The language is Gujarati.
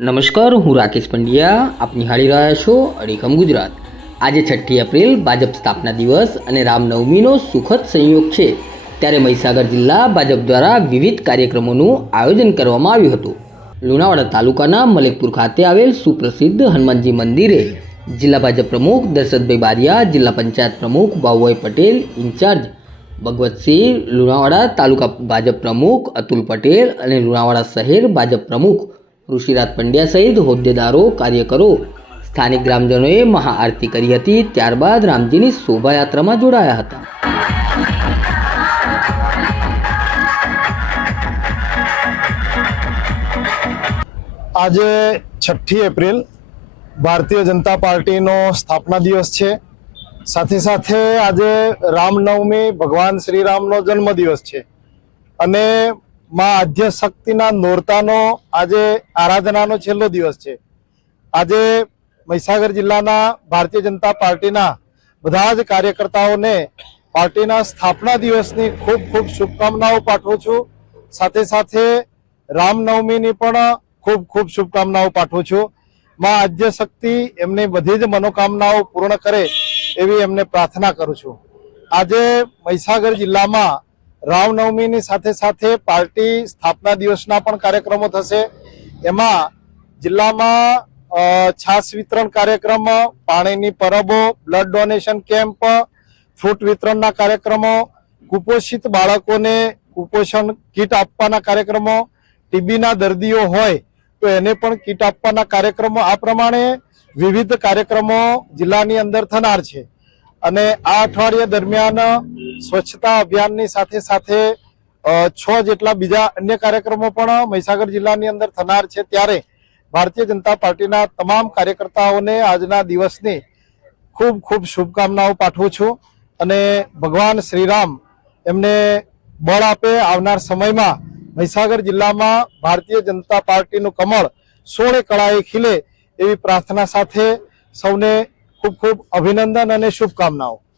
નમસ્કાર, હું રાકેશ પંડ્યા. આપ નિહાળી રહ્યા છો અડીખમ ગુજરાત. આજે છઠ્ઠી એપ્રિલ, ભાજપ સ્થાપના દિવસ અને રામનવમીનો સુખદ સંયોગ છે. ત્યારે મહીસાગર જિલ્લા ભાજપ દ્વારા વિવિધ કાર્યક્રમોનું આયોજન કરવામાં આવ્યું હતું. લુણાવાડા તાલુકાના મલેકપુર ખાતે આવેલ સુપ્રસિદ્ધ હનુમાનજી મંદિરે જિલ્લા ભાજપ પ્રમુખ દશરથભાઈ બારિયા, જિલ્લા પંચાયત પ્રમુખ બાબુભાઈ પટેલ, ઇન્ચાર્જ ભગવતસિંહ, લુણાવાડા તાલુકા ભાજપ પ્રમુખ અતુલ પટેલ અને લુણાવાડા શહેર ભાજપ પ્રમુખ ઋષિરાજ પંડ્યા સહિત હોદ્દેદારો, કાર્યકરો, સ્થાનિક ગ્રામજનોએ મહાઆરતી કરી હતી. ત્યારબાદ રામજીની શોભાયાત્રામાં જોડાયા હતા. આજે છઠ્ઠી એપ્રિલ ભારતીય જનતા પાર્ટીનો સ્થાપના દિવસ છે. સાથે સાથે આજે રામનવમી ભગવાન શ્રીરામનો જન્મદિવસ છે. અને માં આદ્ય શક્તિના નોરતાનો આજે આરાધનાનો છેલ્લો દિવસ છે. આજે મહીસાગર જિલ્લાના ભારતીય જનતા પાર્ટીના બધા જ કાર્યકર્તાઓને પાર્ટીના સ્થાપના દિવસની ખૂબ ખૂબ શુભકામનાઓ પાઠવું છું. સાથે સાથે રામનવમીની પણ ખૂબ ખૂબ શુભકામનાઓ પાઠવું છું. માં આદ્ય એમની બધી જ મનોકામનાઓ પૂર્ણ કરે એવી એમને પ્રાર્થના કરું છું. આજે મહીસાગર જિલ્લામાં રામનવમીની સાથે સાથે પાર્ટી સ્થાપના દિવસના પણ કાર્યક્રમો થશે. એમાં જિલ્લામાં છાસ વિતરણ કાર્યક્રમ, પાણીની પરબો, બ્લડ ડોનેશન કેમ્પ, ફ્રૂટ વિતરણના કાર્યક્રમો, કુપોષિત બાળકોને કુપોષણ કીટ આપવાના કાર્યક્રમો, ટીબીના દર્દીઓ હોય તો એને પણ કીટ આપવાના કાર્યક્રમો. આ પ્રમાણે વિવિધ કાર્યક્રમો જિલ્લાની અંદર થનાર છે. અને આ અઠવાડિયા દરમિયાન સ્વચ્છતા અભિયાનની સાથે સાથે છ જેટલા બીજા અન્ય કાર્યક્રમો પણ મહીસાગર જિલ્લાની અંદર થનાર છે. ત્યારે ભારતીય જનતા પાર્ટીના તમામ કાર્યકર્તાઓને આજના દિવસની ખૂબ ખૂબ શુભકામનાઓ પાઠવું છું અને ભગવાન શ્રીરામ એમને બળ આપે આવનાર સમયમાં મહીસાગર જિલ્લામાં ભારતીય જનતા પાર્ટીનું કમળ, સોળે કળાએ ખીલે એવી પ્રાર્થના સાથે સૌને ખૂબ ખૂબ અભિનંદન અને શુભકામનાઓ.